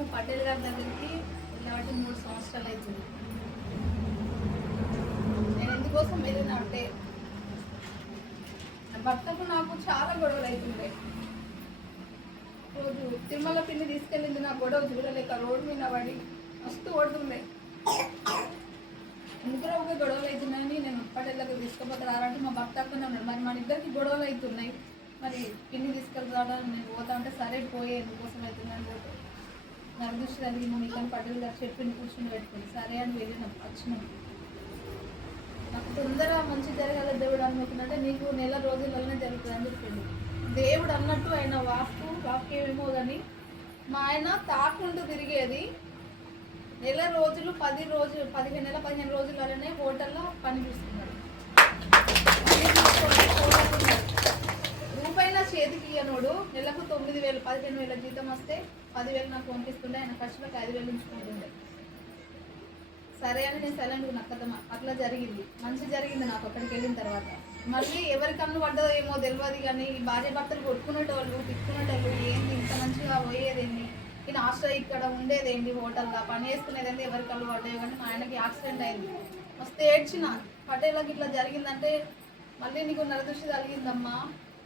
నేను పటేల్ గారి దగ్గరికి వెళ్ళబట్టి 3 సంవత్సరాలు అవుతుంది. నేను ఎందుకోసం వెళ్ళిన అంటే భర్తకు నాకు చాలా గొడవలు అవుతుండే. రోజు తిరుమల పిన్ని తీసుకెళ్ళింది, నా గొడవ చూడలేక రోడ్డు మీద పడి మస్తు కొడుతుండే. ముగ్గురు ఒక గొడవలు అవుతున్నాయని నేను పటేల్ దగ్గర తీసుకుపోతే రారంటే మా భర్త అక్కనే ఉన్నాడు. మరి మన ఇద్దరికి గొడవలు అవుతున్నాయి, మరి పిన్ని తీసుకెళ్తాడని నేను పోతా అంటే సరే పోయే ఎందుకోసం అవుతుందని పోతే నాకు దృష్టి తగిలింది. మీకు పటేల్ గారు చెప్పింది కూర్చుని పెట్టుకుని సరే అని వెళ్ళినాం. వచ్చినాం. నాకు తొందరగా మంచి జరగాలి దేవుడు అనుకుంటుందంటే నీకు నెల రోజులలోనే జరుగుతుంది అని చెప్పింది. దేవుడు అన్నట్టు ఆయన వాక్యమేమో కానీ మా ఆయన తాకుంటూ తిరిగేది. నెల రోజులు 15 రోజులనే హోటల్లో పని చూస్తున్నాడు. రూపాయినా చేతికి ఇయ్యనోడు నెలకు 9,000 15,000 జీతం వస్తే 10,000 నాకు పంపిస్తుండే. ఆయన ఖర్చులకు 5,000 ఉంచుకుంటుండే. సరే అని నేను సైలెంట్గా నక్కదమ్మా. అట్లా జరిగింది, మంచి జరిగింది నాకు అక్కడికి వెళ్ళిన తర్వాత. మళ్ళీ ఎవరి కన్ను పడ్డదో ఏమో తెలియదు కానీ భార్య భర్తలు కొట్టుకునేటోళ్ళు తిట్టుకునేటోళ్ళు. ఏంది ఇంత మంచిగా పోయేదేంటి, ఈయన హాస్టల్ ఇక్కడ ఉండేదేంటి, హోటల్లో పని చేసుకునేదేంటి, ఎవరి కళ్ళు పడ్డాయో కానీ మా ఆయనకి యాక్సిడెంట్ అయింది. మస్తు ఏడ్చిన. పటేళ్ళకి ఇట్లా జరిగిందంటే మళ్ళీ నీకు నరదృష్టి కలిగిందమ్మా,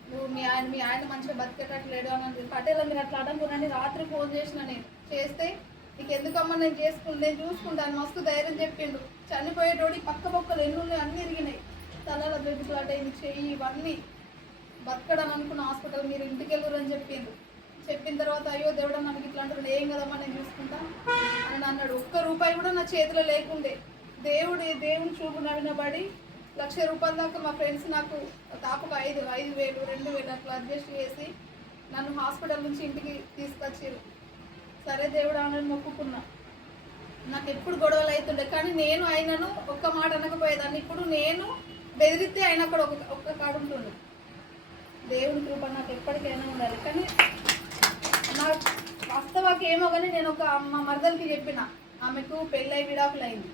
నువ్వు మీ ఆయన మంచిగా బతికేటట్లేడు అని. పటేళ్ళ మీరు అట్లా అడగకునండి. రాత్రి ఫోన్ చేసిన నేను చేస్తే నీకు ఎందుకమ్మా నేను చూసుకుంటాను మస్తు ధైర్యం చెప్పిండు. చనిపోయేటోడి పక్క పక్కలు ఎన్నున్నాయి అన్నీ ఇరిగినాయి. తలలో బెబ్బులాట అయింది, చెయ్యి ఇవన్నీ. బతకడం అనుకున్న హాస్పిటల్ మీరు ఇంటికి వెళ్ళరు చెప్పిండు. చెప్పిన తర్వాత అయ్యో దేవుడా మనకి ఇట్లా అంటారు, ఏం కదమ్మా నేను చూసుకుంటా అని అన్నాడు. ఒక్క రూపాయి కూడా నా చేతిలో లేకుండే దేవుని చూపు నడినబడి ₹1,00,000 దాకా మా ఫ్రెండ్స్ నాకు తాపకు 5,000 2,000 అట్లా అడ్జస్ట్ చేసి నన్ను హాస్పిటల్ నుంచి ఇంటికి తీసుకొచ్చారు. సరే దేవుడు ఆమెను మొక్కుకున్నా. నాకు ఎప్పుడు గొడవలు అవుతుండే కానీ నేను ఆయనను ఒక్క మాట అనకపోయేదాన్ని. ఇప్పుడు నేను బెదిరితే ఆయన అక్కడ ఒక్క కాడు ఉంటుండే. దేవుని కృప నాకు ఎప్పటికైనా ఉండాలి. కానీ నా వాస్తవానికి ఏమో కానీ నేను మా మరదలకి చెప్పిన, ఆమెకు పెళ్ళై విడాకులు అయింది.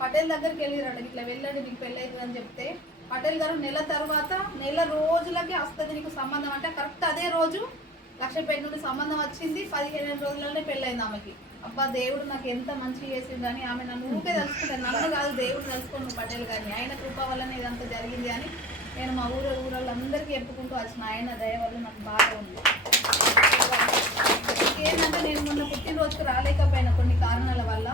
పటేల్ దగ్గరికి వెళ్ళిరాడు, ఇట్లా వెళ్ళండి నీకు పెళ్ళి అవుతుందని చెప్తే పటేల్ గారు నెల రోజులకి వస్తుంది నీకు సంబంధం అంటే కరెక్ట్ అదే రోజు లక్షపేట నుండి సంబంధం వచ్చింది. 15 రోజులనే పెళ్ళైంది ఆమెకి. అబ్బా దేవుడు నాకు ఎంత మంచి చేసింది అని ఆమె నన్ను ఊకే తలుచుకుంటాను. నన్ను కాదు దేవుడు తలుచుకోను పటేల్ కానీ ఆయన కృప వల్లనే ఇదంతా జరిగింది అని నేను మా ఊళ్ళందరికీ చెప్పుకుంటూ వచ్చిన. ఆయన దయ వల్ల నాకు బాగా ఉంది. ఏంటంటే నేను మొన్న పుట్టినరోజుకు రాలేకపోయినా కొన్ని కారణాల వల్ల,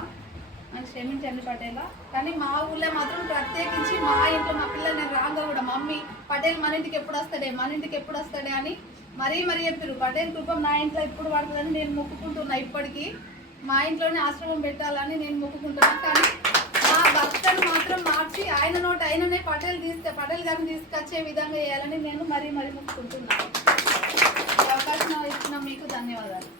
నాకు క్షమించండి పటేలా. కానీ మా ఊళ్ళో మాత్రం ప్రత్యేకించి మా ఇంట్లో మా పిల్లలు నేను రాగా కూడా మమ్మీ పటేల్ మన ఇంటికి ఎప్పుడు వస్తాడే అని మరీ చెప్పారు. పటేల్ కృపం నా ఇంట్లో ఎప్పుడు పడుతుందని నేను మొక్కుకుంటున్నా. ఇప్పటికీ మా ఇంట్లోనే ఆశ్రమం పెట్టాలని నేను మొక్కుకుంటున్నా. కానీ మా భర్తను మాత్రం మార్చి ఆయననే పటేల్ గారిని తీసుకొచ్చే విధంగా చేయాలని నేను మరీ మొక్కుకుంటున్నాను. అవకాశం ఇచ్చిన మీకు ధన్యవాదాలు.